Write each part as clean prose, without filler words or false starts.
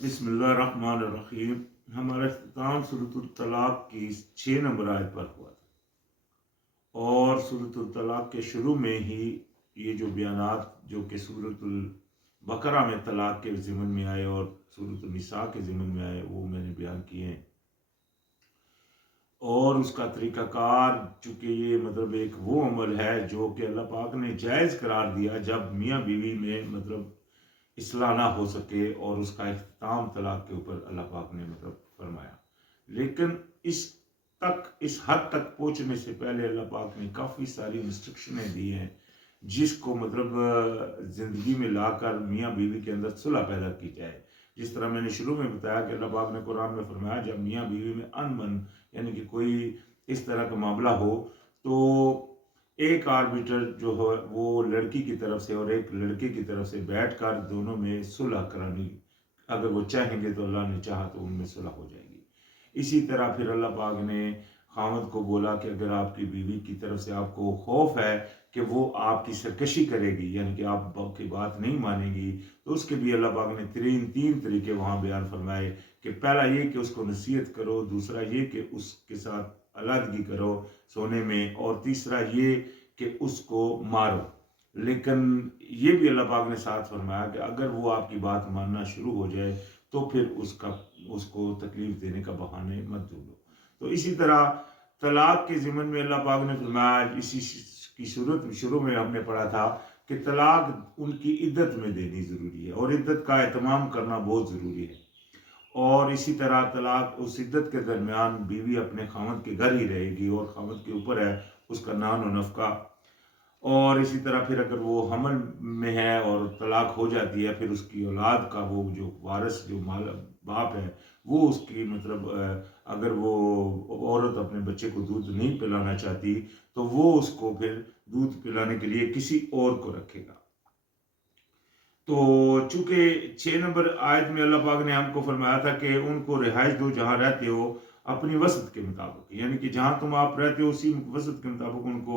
بسم اللہ الرحمن الرحیم۔ ہمارا اختتام سورۃ الطلاق کی 6 نمبر آیت پر ہوا تھا، اور سورۃ الطلاق کے شروع میں ہی یہ جو بیانات جو کہ سورۃ البقرہ میں طلاق کے ضمن میں آئے اور سورۃ النساء کے ضمن میں آئے وہ میں نے بیان کیے ہیں، اور اس کا طریقہ کار چونکہ یہ مطلب ایک وہ عمل ہے جو کہ اللہ پاک نے جائز قرار دیا جب میاں بیوی میں مطلب اصلاح نہ ہو سکے، اور اس کا اختتام طلاق کے اوپر اللہ پاک نے مطلب فرمایا۔ لیکن اس حد تک پہنچنے سے پہلے اللہ پاک نے کافی ساری انسٹرکشنیں دی ہیں جس کو مطلب زندگی میں لا کر میاں بیوی کے اندر صلح پیدا کی جائے۔ جس طرح میں نے شروع میں بتایا کہ اللہ پاک نے قرآن میں فرمایا جب میاں بیوی میں انبن یعنی کہ کوئی اس طرح کا معاملہ ہو تو ایک آربیٹر جو ہے وہ لڑکی کی طرف سے اور ایک لڑکے کی طرف سے بیٹھ کر دونوں میں صلح کرانی، اگر وہ چاہیں گے تو اللہ نے چاہا تو ان میں صلح ہو جائے گی۔ اسی طرح پھر اللہ پاک نے خاوند کو بولا کہ اگر آپ کی بیوی کی طرف سے آپ کو خوف ہے کہ وہ آپ کی سرکشی کرے گی یعنی کہ آپ کی بات نہیں مانے گی، تو اس کے بھی اللہ پاک نے تین طریقے وہاں بیان فرمائے کہ پہلا یہ کہ اس کو نصیحت کرو، دوسرا یہ کہ اس کے ساتھ علیحدگی کرو سونے میں، اور تیسرا یہ کہ اس کو مارو۔ لیکن یہ بھی اللہ پاک نے ساتھ فرمایا کہ اگر وہ آپ کی بات ماننا شروع ہو جائے تو پھر اس کو تکلیف دینے کا بہانے مت ڈھونڈو۔ تو اسی طرح طلاق کے ضمن میں اللہ پاک نے فرمایا، اسی کی صورت شروع میں ہم نے پڑھا تھا کہ طلاق ان کی عدت میں دینی ضروری ہے اور عدت کا اہتمام کرنا بہت ضروری ہے، اور اسی طرح طلاق اس عدت کے درمیان بیوی اپنے خاوند کے گھر ہی رہے گی اور خاوند کے اوپر ہے اس کا نان و نفقہ، اور اسی طرح پھر اگر وہ حمل میں ہے اور طلاق ہو جاتی ہے پھر اس کی اولاد کا وہ جو وارث جو باپ ہے وہ اس کی مطلب اگر وہ عورت اپنے بچے کو دودھ نہیں پلانا چاہتی تو وہ اس کو پھر دودھ پلانے کے لیے کسی اور کو رکھے گا۔ تو چونکہ 6 نمبر آیت میں اللہ پاک نے ہم کو فرمایا تھا کہ ان کو رہائش دو جہاں رہتے ہو اپنی وسعت کے مطابق، یعنی کہ جہاں تم آپ رہتے ہو اسی وسعت کے مطابق ان کو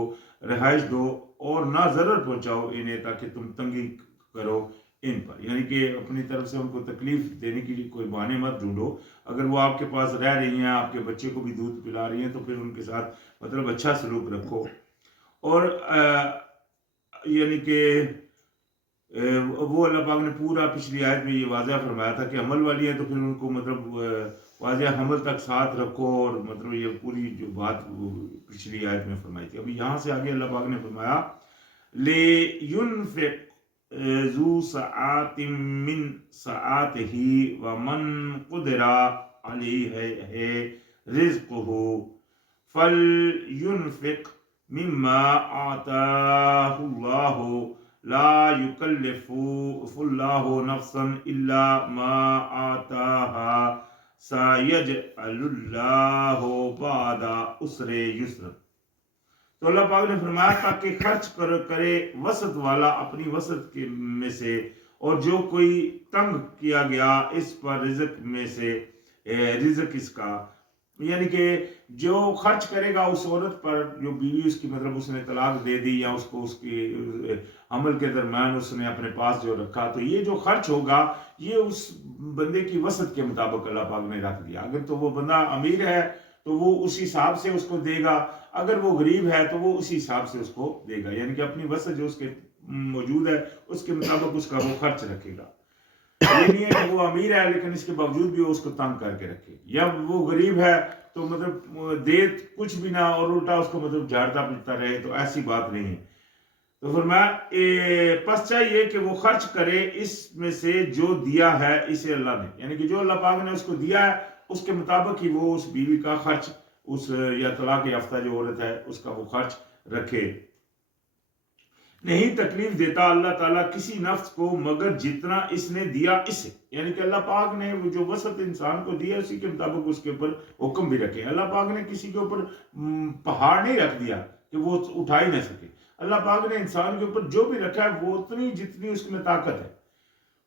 رہائش دو، اور نہ ضرر پہنچاؤ انہیں تاکہ تم تنگی کرو ان پر، یعنی کہ اپنی طرف سے ان کو تکلیف دینے کے لیے کوئی بہانے مت ڈھونڈو۔ اگر وہ آپ کے پاس رہ رہی ہیں، آپ کے بچے کو بھی دودھ پلا رہی ہیں، تو پھر ان کے ساتھ مطلب اچھا سلوک رکھو، اور یعنی کہ وہ اللہ پاک نے پورا پچھلی آیت میں یہ واضح فرمایا تھا کہ حمل والی ہے تو پھر ان کو مطلب واضح حمل تک ساتھ رکھو، اور مطلب یہ پوری جو بات پچھلی آیت میں فرمائی تھی۔ ابھی یہاں سے آگے اللہ پاک نے فرمایا لِيُنْفِقْ ذُو سَعَةٍ مِّن سَعَاتِهِ وَمَنْ قُدِرَ عَلَيْهِ رِزْقُهُ فَلْيُنْفِقْ مِمَّا آتَاهُ اللَّهُ لا يكلف الله نفسا الا ما آتاها سيجعل الله بعد عسر یسرا۔ تو اللہ پاک نے فرمایا تاکہ خرچ کرے وسط والا اپنی وسط کے میں سے، اور جو کوئی تنگ کیا گیا اس پر رزق میں سے رزق اس کا، یعنی کہ جو خرچ کرے گا اس عورت پر جو بیوی اس کی مطلب اس نے طلاق دے دی یا اس کو اس کی حمل کے درمیان اس نے اپنے پاس جو رکھا، تو یہ جو خرچ ہوگا یہ اس بندے کی وسعت کے مطابق اللہ پاک نے رکھ دیا۔ اگر تو وہ بندہ امیر ہے تو وہ اسی حساب سے اس کو دے گا، اگر وہ غریب ہے تو وہ اسی حساب سے اس کو دے گا، یعنی کہ اپنی وسعت جو اس کے موجود ہے اس کے مطابق اس کا وہ خرچ رکھے گا۔ یہ نہیں ہے کہ وہ امیر ہے لیکن اس کے باوجود بھی اس کو تنگ کر کے رکھے، یا وہ غریب ہے تو مطلب دے کچھ بھی نہ اور الٹا اس کو مطلب جھاڑتا پیٹتا رہے، تو ایسی بات نہیں ہے۔ تو فرمایا پس چاہیے کہ وہ خرچ کرے اس میں سے جو دیا ہے اسے اللہ نے، یعنی کہ جو اللہ پاک نے اس کو دیا ہے اس کے مطابق ہی وہ اس بیوی کا خرچ اس یا طلاق یافتہ جو عورت ہے اس کا وہ خرچ رکھے۔ نہیں تکلیف دیتا اللہ تعالیٰ کسی نفس کو مگر جتنا اس نے دیا اسے، یعنی کہ اللہ پاک نے جو وسعت انسان کو دیا اسی کے مطابق اس کے اوپر حکم بھی رکھے۔ اللہ پاک نے کسی کے اوپر پہاڑ نہیں رکھ دیا کہ وہ اٹھا ہی نہ سکے، اللہ پاک نے انسان کے اوپر جو بھی رکھا ہے وہ اتنی جتنی اس میں طاقت ہے۔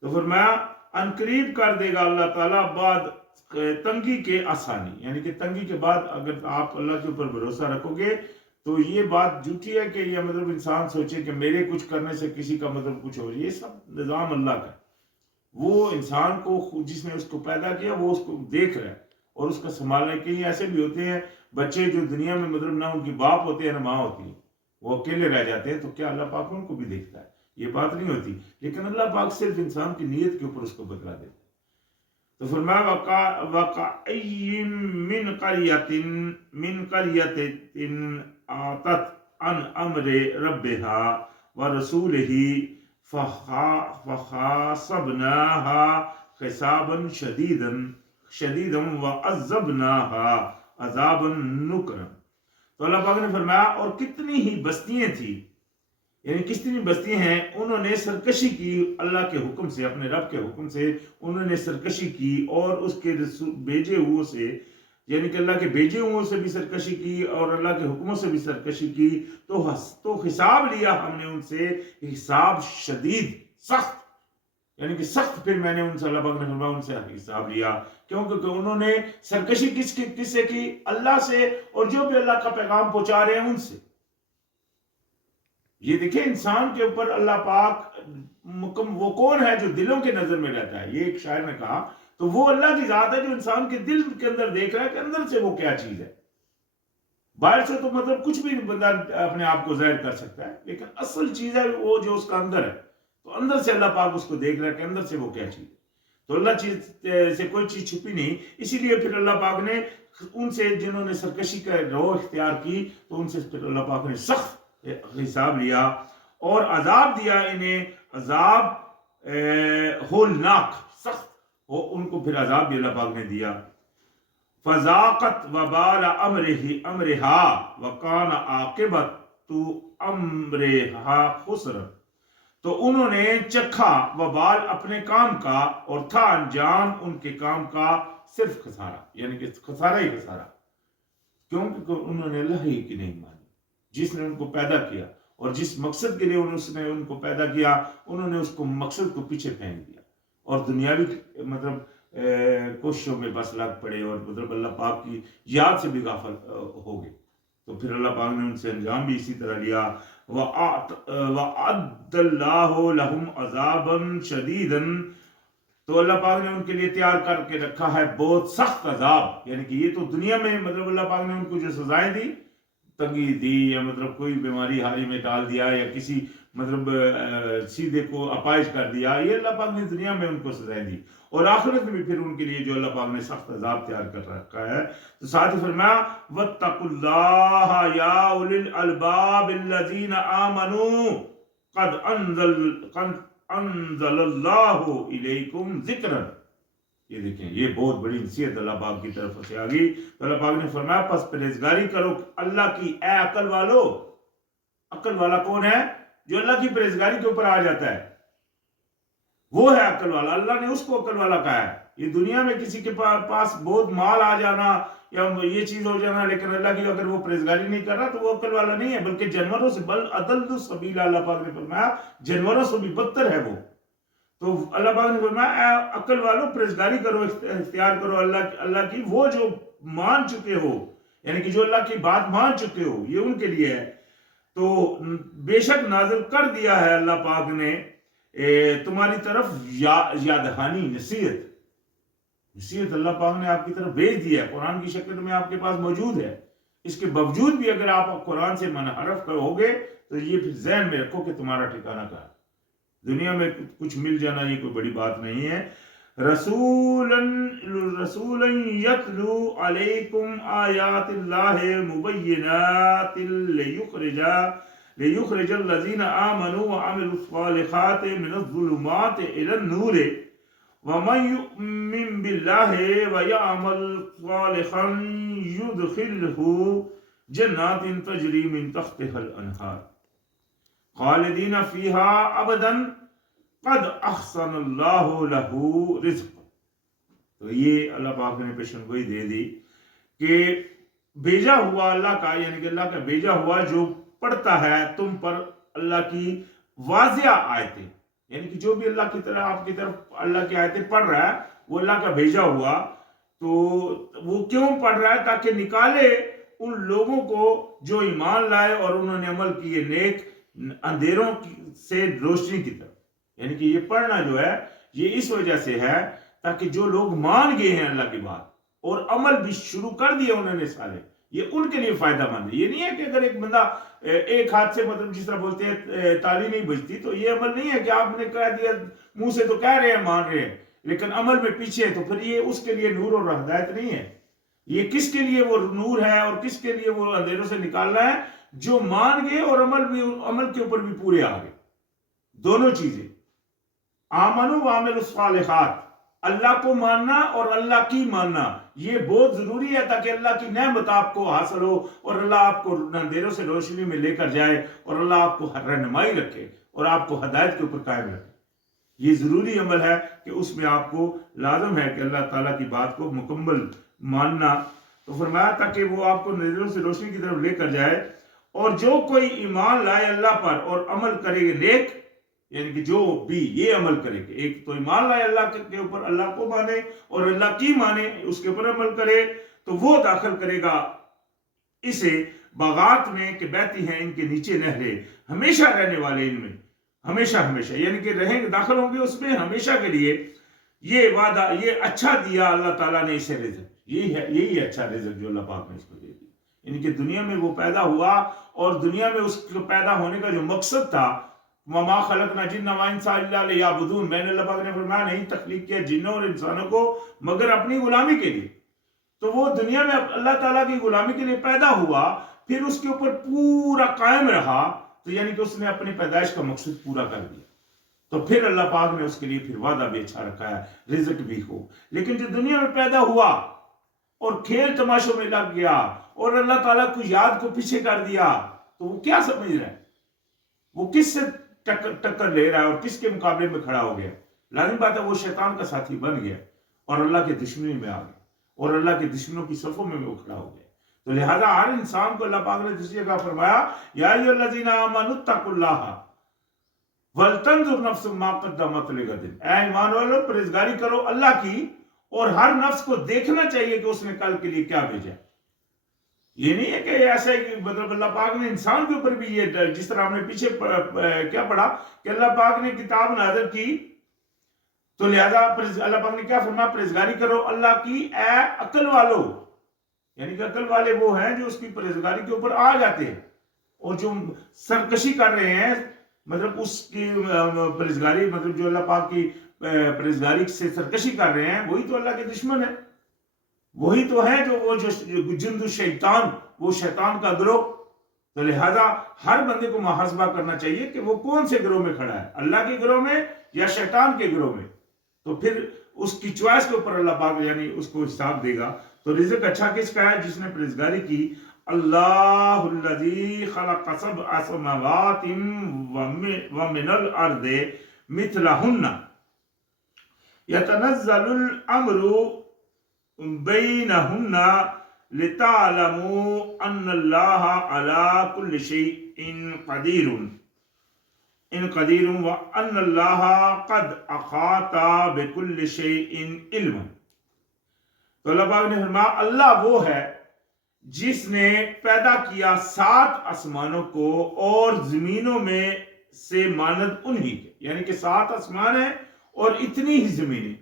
تو فرمایا انقریب کر دے گا اللہ تعالیٰ بعد تنگی کے آسانی، یعنی کہ تنگی کے بعد اگر آپ اللہ کے اوپر بھروسہ رکھو گے تو یہ بات جھوٹی ہے کہ یہ مطلب انسان سوچے کہ میرے کچھ کرنے سے کسی کا مطلب کچھ ہو، یہ سب نظام اللہ کا ہے، وہ انسان کو جس نے اس کو پیدا کیا وہ اس کو دیکھ رہا ہے اور اس کا سنبھالنے کے لیے ایسے بھی ہوتے ہیں بچے جو دنیا میں مطلب نہ ان کی باپ ہوتے ہیں نہ ماں ہوتی ہے، وہ اکیلے رہ جاتے ہیں، تو کیا اللہ پاک ان کو بھی دیکھتا ہے؟ یہ بات نہیں ہوتی، لیکن اللہ پاک صرف انسان کی نیت کے اوپر اس کو بدلا دیتا ہے۔ تو فرمایا وَكَأَيٍّ مِّن قَرْيَةٍ آتَتْ عَنْ أَمْرِ رَبِّهَا وَرَسُولِهِ فَخَاسَبْنَاهَا حِسَابًا شَدِيدًا وَعَذَّبْنَاهَا عَذَابًا نُكْرًا۔ تو اللہ پاک نے فرمایا اور کتنی ہی بستیاں تھیں، یعنی کتنی بستیاں ہیں، انہوں نے سرکشی کی اللہ کے حکم سے، اپنے رب کے حکم سے انہوں نے سرکشی کی، اور اس کے بھیجے ہوئے سے، یعنی کہ اللہ کے بھیجے ہوئے سے بھی سرکشی کی اور اللہ کے حکموں سے بھی سرکشی کی، تو حساب لیا ہم نے ان سے حساب شدید، سخت، یعنی کہ سخت پھر میں نے ان سے، اللہ پاک نے فرمایا ان سے حساب لیا، کیونکہ انہوں نے سرکشی کس سے کی؟ اللہ سے، اور جو بھی اللہ کا پیغام پہنچا رہے ہیں ان سے۔ یہ دیکھیں انسان کے اوپر اللہ پاک وہ کون ہے جو دلوں کے نظر میں رہتا ہے، یہ ایک شاعر نے کہا، تو وہ اللہ کی ذات ہے جو انسان کے دل کے اندر دیکھ رہا ہے کہ اندر سے وہ کیا چیز ہے۔ باہر سے تو مطلب کچھ بھی بندہ اپنے آپ کو ظاہر کر سکتا ہے، لیکن اصل چیز ہے وہ جو اس کا اندر ہے، تو اندر سے اللہ پاک اس کو دیکھ رہا ہے کہ اندر سے وہ کیا چیز ہے۔ تو اللہ چیز سے کوئی چیز چھپی نہیں، اسی لیے پھر اللہ پاک نے ان سے جنہوں نے سرکشی کا روح اختیار کی، تو ان سے پھر اللہ پاک نے سخت حساب لیا اور عذاب دیا انہیں، عذاب ہولناک، سخت، ان کو پھر عذاب بھی اللہ پاک نے دیا۔ فذاقت وبال امرها وکان عاقبت امرها خسرا، تو انہوں نے چکھا وبال اپنے کام کا، اور تھا انجام ان کے کام کا صرف خسارہ، یعنی کہ خسارہ ہی خسارہ، کیونکہ انہوں نے اللہ ہی کی نہیں مانی، جس نے ان کو پیدا کیا اور جس مقصد کے لیے اس نے ان کو پیدا کیا، انہوں نے اس کو مقصد کو پیچھے پھینک دیا اور دنیاوی مطلب کوششوں میں بس لگ پڑے، اور مطلب اللہ پاک کی یاد سے بھی غافل ہو گئے، تو پھر اللہ پاک نے ان سے انجام بھی اسی طرح لیا۔ وَأَعَدَّ اللَّهُ لَهُمْ عَذَابًا شَدِيدًا، تو اللہ پاک نے ان کے لیے تیار کر کے رکھا ہے بہت سخت عذاب، یعنی کہ یہ تو دنیا میں مطلب اللہ پاک نے ان کو جو سزائیں دی، تنگی دی یا مطلب کوئی بیماری حالی میں ڈال دیا یا کسی مطلب سیدھے کو اپائج کر دیا، یہ اللہ پاک نے دنیا میں ان کو سزائیں دی، اور آخرت میں بھی پھر ان کے لیے جو اللہ پاک نے سخت عذاب تیار کر رکھا ہے۔ تو ساتھ ہی فرمایا وَاتَّقُوا اللَّهَ يَا أُولِي الْأَلْبَابِ الَّذِينَ آمَنُوا قَدْ أَنزَلَ اللَّهُ إِلَيْكُمْ ذِكْرًا۔ یہ دیکھیں یہ بہت بڑی نصیحت اللہ پاک کی طرف سے آ گئی، تو اللہ پاک نے فرمایا پس پرہیزگاری کرو اللہ کی، اے عقل والو۔ عقل والا کون ہے؟ جو اللہ کی پرہیزگاری کے اوپر آ جاتا ہے، وہ ہے عقل والا، اللہ نے اس کو عقل والا کہا ہے۔ یہ دنیا میں کسی کے پاس بہت مال آ جانا یا یہ چیز ہو جانا، لیکن اللہ کی اگر وہ پرہیزگاری نہیں کر رہا تو وہ عقل والا نہیں ہے، بلکہ جانوروں سے بل اضل السبیل، اللہ پاک نے فرمایا جانوروں سے بھی بدتر ہے وہ۔ تو اللہ پاک نے فرمایا اے عقل والو پرہیزگاری کرو، اختیار کرو اللہ کی، وہ جو مان چکے ہو، یعنی کہ جو اللہ کی بات مان چکے ہو، یہ ان کے لیے ہے۔ تو بے شک نازل کر دیا ہے اللہ پاک نے تمہاری طرف یاد دہانی، نصیحت اللہ پاک نے آپ کی طرف بھیج دیا ہے، قرآن کی شکل میں آپ کے پاس موجود ہے۔ اس کے باوجود بھی اگر آپ قرآن سے منحرف ہوگے تو یہ پھر ذہن میں رکھو کہ تمہارا ٹھکانہ کہاں ہے۔ دنیا میں کچھ مل جانا یہ کوئی بڑی بات نہیں ہے۔ رسولا یتلو علیکم آیات اللہ مبینات لیخرج الذین آمنوا وعملوا الصالحات من الظلمات الى النور ومن یؤمن باللہ ویعمل صالحا یدخلہ جنات تجری من تحتها الانہار خالدین فیہا ابدا قد احسن اللہ لہ رزق۔ تو یہ اللہ پاک نے پیشن گوئی دے دی کہ بھیجا ہوا اللہ کا، یعنی کہ اللہ کا بھیجا ہوا جو پڑھتا ہے تم پر اللہ کی واضح آیتیں، یعنی کہ جو بھی اللہ کی طرح آپ کی طرف اللہ کی آیتیں پڑھ رہا ہے وہ اللہ کا بھیجا ہوا، تو وہ کیوں پڑھ رہا ہے؟ تاکہ نکالے ان لوگوں کو جو ایمان لائے اور انہوں نے عمل کیے نیک، اندھیروں سے روشنی کی طرف، یعنی کہ یہ پڑھنا جو ہے یہ اس وجہ سے ہے تاکہ جو لوگ مان گئے ہیں اللہ کی بات اور عمل بھی شروع کر دیے انہوں نے سارے، یہ ان کے لیے فائدہ مند ہے۔ یہ نہیں ہے کہ اگر ایک بندہ ایک ہاتھ سے مطلب جس طرح بولتے ہیں تالی نہیں بجتی، تو یہ عمل نہیں ہے کہ آپ نے کہہ دیا منہ سے تو کہہ رہے ہیں مان رہے ہیں لیکن عمل میں پیچھے ہے، تو پھر یہ اس کے لیے نور اور ہدایت نہیں ہے۔ یہ کس کے لیے وہ نور ہے اور کس کے لیے وہ اندھیروں سے نکالنا ہے؟ جو مان گئے اور عمل کے اوپر بھی پورے آ گئے، دونوں چیزیں، آمنوا وعملوا الصالحات، اللہ کو ماننا اور اللہ کی ماننا، یہ بہت ضروری ہے تاکہ اللہ کی نعمت آپ کو حاصل ہو اور اللہ آپ کو اندھیروں سے روشنی میں لے کر جائے اور اللہ آپ کو رہنمائی رکھے اور آپ کو ہدایت کے اوپر قائم رکھے۔ یہ ضروری عمل ہے کہ اس میں آپ کو لازم ہے کہ اللہ تعالیٰ کی بات کو مکمل ماننا۔ تو فرمایا تاکہ وہ آپ کو اندھیروں سے روشنی کی طرف لے کر جائے، اور جو کوئی ایمان لائے اللہ پر اور عمل کرے نیک، یعنی کہ جو بھی یہ عمل کرے کہ ایک تو ایمان لائے اللہ کے اوپر، اللہ کو مانے اور اللہ کی مانے، اس کے اوپر عمل کرے، تو وہ داخل کرے گا اسے باغات میں کہ بہتی ہیں ان کے نیچے نہریں، ہمیشہ رہنے والے ان میں، ہمیشہ ہمیشہ، یعنی کہ رہیں گے، داخل ہوں گے اس میں ہمیشہ کے لیے۔ یہ وعدہ، یہ اچھا دیا اللہ تعالیٰ نے اسے رزق، یہی اچھا رزق جو اللہ پاک نے اس کو دے دیا، یعنی کہ دنیا میں وہ پیدا ہوا اور دنیا میں اس کے پیدا ہونے کا جو مقصد تھا، وَمَا خَلَقْنَا الْجِنَّ وَالْإِنسَ إِلَّا لِيَعْبُدُونَ، میں نے اللہ پاک نے فرمایا نہیں تخلیق کیا جنوں اور انسانوں کو مگر اپنی غلامی کے لیے۔ تو وہ دنیا میں اللہ تعالیٰ کی غلامی کے لیے پیدا ہوا، پھر اس کے اوپر پورا قائم رہا، تو یعنی کہ اس نے اپنی پیدائش کا مقصد پورا کر دیا، تو پھر اللہ پاک نے اس کے لیے پھر وعدہ بھی اچھا رکھا ہے، رزق بھی ہو۔ لیکن جو دنیا میں پیدا ہوا اور کھیل تماشوں میں لگ گیا اور اللہ تعالیٰ کو یاد کو پیچھے کر دیا، تو وہ کیا سمجھ رہا ہے؟ وہ کس سے ٹکر لے رہا ہے اور کس کے مقابلے میں کھڑا ہو گیا؟ لازم بات ہے وہ شیطان کا ساتھی بن گیا اور اللہ کے دشمنی میں آ گیا اور اللہ کے دشمنوں کی صفوں میں وہ کھڑا ہو گیا۔ تو لہذا ہر انسان کو اللہ پاک نے دوسری جگہ فرمایا یا ایھا الذین آمنوا اتقوا اللہ ولتنظر نفس ما قدمت لغد، اے ایمان والو پرہیزگاری کرو اللہ کی، اور ہر نفس کو دیکھنا چاہیے کہ اس نے کل کے لیے کیا بھیجا۔ یہ نہیں ہے کہ ایسا ہی مطلب اللہ پاک نے انسان کے اوپر بھی یہ، جس طرح ہم نے پیچھے کیا پڑھا کہ اللہ پاک نے کتاب نازل کی، تو لہذا اللہ پاک نے کیا فرمایا؟ پرہیزگاری کرو اللہ کی اے عقل والو، یعنی کہ عقل والے وہ ہیں جو اس کی پرہیزگاری کے اوپر آ جاتے ہیں، اور جو سرکشی کر رہے ہیں مطلب اس کی پرہیزگاری، مطلب جو اللہ پاک کی پرہیزگاری سے سرکشی کر رہے ہیں، وہی تو اللہ کے دشمن ہیں، وہی تو ہے جو جند الشیطان، وہ شیطان کا گروہ۔ تو لہذا ہر بندے کو محاسبہ کرنا چاہیے کہ وہ کون سے گروہ میں کھڑا ہے، اللہ کے گروہ میں یا شیطان کے گروہ میں، تو پھر اس کی چوائس کے اوپر اللہ پاک یعنی اس کو حساب دے گا۔ تو رزق اچھا کس کا ہے؟ جس نے پرہیزگاری کی۔ اللہ الذی خلق سبع سماوات ومن الارض مثلہن یتنزل الامر بینہن لتعلموا ان اللہ علی کل شیء قدیر وان اللہ قد احاط بکل شیء علما۔ تو اللہ پاک نے فرمایا اللہ وہ ہے جس نے پیدا کیا 7 آسمانوں کو اور زمینوں میں سے مانند انہی کے، یعنی کہ 7 آسمان ہیں اور اتنی ہی زمینیں۔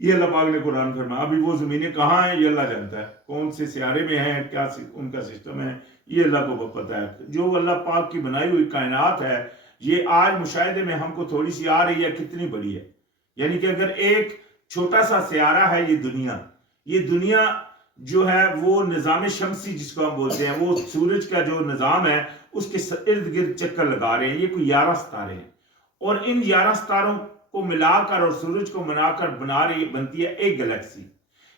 یہ اللہ پاک نے قرآن فرمایا۔ ابھی وہ زمینیں کہاں ہیں یہ اللہ جانتا ہے، کون سے سیارے میں ہیں، کیا ان کا سسٹم ہے، یہ اللہ کو پتہ ہے۔ جو اللہ پاک کی بنائی ہوئی کائنات ہے، یہ آج مشاہدے میں ہم کو تھوڑی سی آ رہی ہے، کتنی بڑی ہے۔ یعنی کہ اگر ایک چھوٹا سا سیارہ ہے یہ دنیا جو ہے وہ نظام شمسی جس کو ہم بولتے ہیں، وہ سورج کا جو نظام ہے اس کے ارد گرد چکر لگا رہے ہیں، یہ کوئی 11 ستارے ہیں، اور ان 11 ستاروں کو ملا کر اور سورج کو ملا کر بنتی ہے ایک گلیکسی۔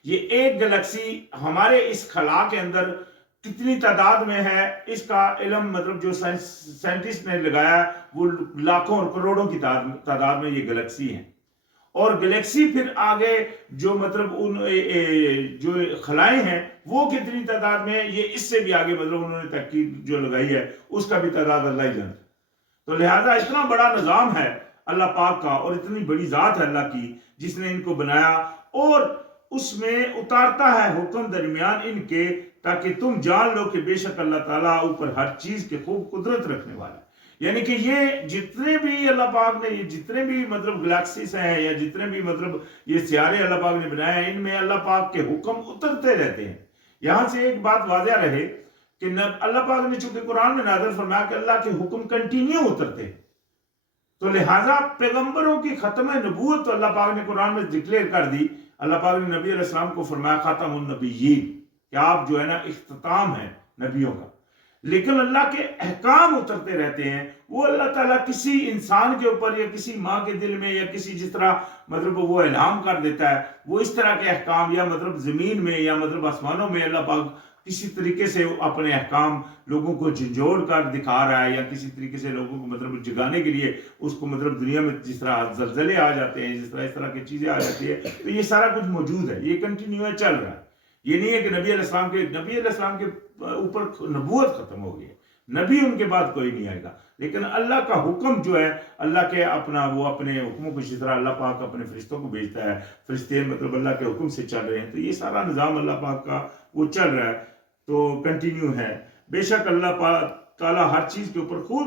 یہ ایک گلیکسی ہمارے اس خلا کے اندر کتنی تعداد میں ہے، اس کا علم مطلب جو سائنٹسٹ نے لگایا وہ لاکھوں اور کروڑوں کی تعداد میں یہ گلیکسی ہیں، اور گلیکسی پھر آگے جو مطلب ان جو خلائیں ہیں وہ کتنی تعداد میں، یہ اس سے بھی آگے مطلب انہوں نے تحقیق جو لگائی ہے اس کا بھی تعداد اللہ ہی جانتا ہے۔ تو لہٰذا اتنا بڑا نظام ہے اللہ پاک کا، اور اتنی بڑی ذات ہے اللہ کی جس نے ان کو بنایا، اور اس میں اتارتا ہے حکم درمیان ان کے، تاکہ تم جان لو کہ بے شک اللہ تعالیٰ اوپر ہر چیز کے خوب قدرت رکھنے والا ہے۔ یعنی کہ یہ جتنے بھی اللہ پاک نے، یہ جتنے بھی مطلب گلیکسیز ہیں یا جتنے بھی مطلب یہ سیارے اللہ پاک نے بنائے ہیں، ان میں اللہ پاک کے حکم اترتے رہتے ہیں۔ یہاں سے ایک بات واضح رہے کہ اللہ پاک نے چونکہ قرآن میں نازل فرمایا کہ اللہ کے حکم کنٹینیو اترتے ہیں، تو لہٰذا پیغمبروں کی ختم نبوت تو اللہ پاک نے قرآن میں ڈکلیئر کر دی۔ اللہ پاک نے نبی علیہ السلام کو فرمایا خاتم النبیین، کہ آپ جو ہے نا اختتام ہے نبیوں کا۔ لیکن اللہ کے احکام اترتے رہتے ہیں، وہ اللہ تعالیٰ کسی انسان کے اوپر یا کسی ماں کے دل میں یا کسی جس طرح مطلب وہ اعلام کر دیتا ہے، وہ اس طرح کے احکام یا مطلب زمین میں یا مطلب آسمانوں میں اللہ پاک کسی طریقے سے اپنے احکام لوگوں کو جھنجھوڑ کر دکھا رہا ہے، یا کسی طریقے سے لوگوں کو مطلب جگانے کے لیے اس کو مطلب دنیا میں جس طرح زلزلے آ جاتے ہیں، جس طرح اس طرح کی چیزیں آ جاتی ہے، تو یہ سارا کچھ موجود ہے، یہ کنٹینیو چل رہا ہے۔ یہ نہیں ہے کہ نبی علیہ السلام کے اوپر نبوت ختم ہو گئی ہے، نبی ان کے بعد کوئی نہیں آئے گا، لیکن اللہ کا حکم جو ہے، اللہ کے وہ اپنے حکموں کو جس طرح اللہ پاک اپنے فرشتوں کو بھیجتا ہے، فرشتے مطلب اللہ کے حکم سے چل رہے ہیں، تو یہ سارا نظام اللہ پاک کا وہ چل رہا ہے، تو کنٹینیو ہے۔ بے شک اللہ پاک تعالیٰ ہر چیز کے اوپر خود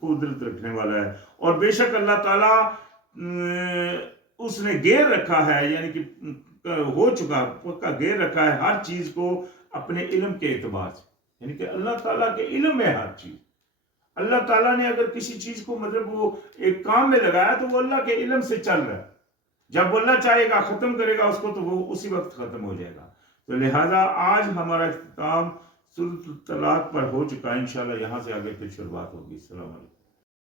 قدرت رکھنے والا ہے، اور بے شک اللہ تعالیٰ اس نے گیر رکھا ہے، یعنی کہ ہو چکا پکا گیر رکھا ہے ہر چیز کو اپنے علم کے اعتبار سے، یعنی کہ اللہ تعالیٰ کے علم میں ہر چیز۔ اللہ تعالیٰ نے اگر کسی چیز کو مطلب وہ ایک کام میں لگایا تو وہ اللہ کے علم سے چل رہا ہے، جب وہ اللہ چاہے گا ختم کرے گا اس کو تو وہ اسی وقت ختم ہو جائے گا۔ تو لہٰذا آج ہمارا اختتام سورۃ الطلاق پر ہو چکا ہے، انشاءاللہ یہاں سے آگے پھر شروعات ہوگی۔ السلام علیکم۔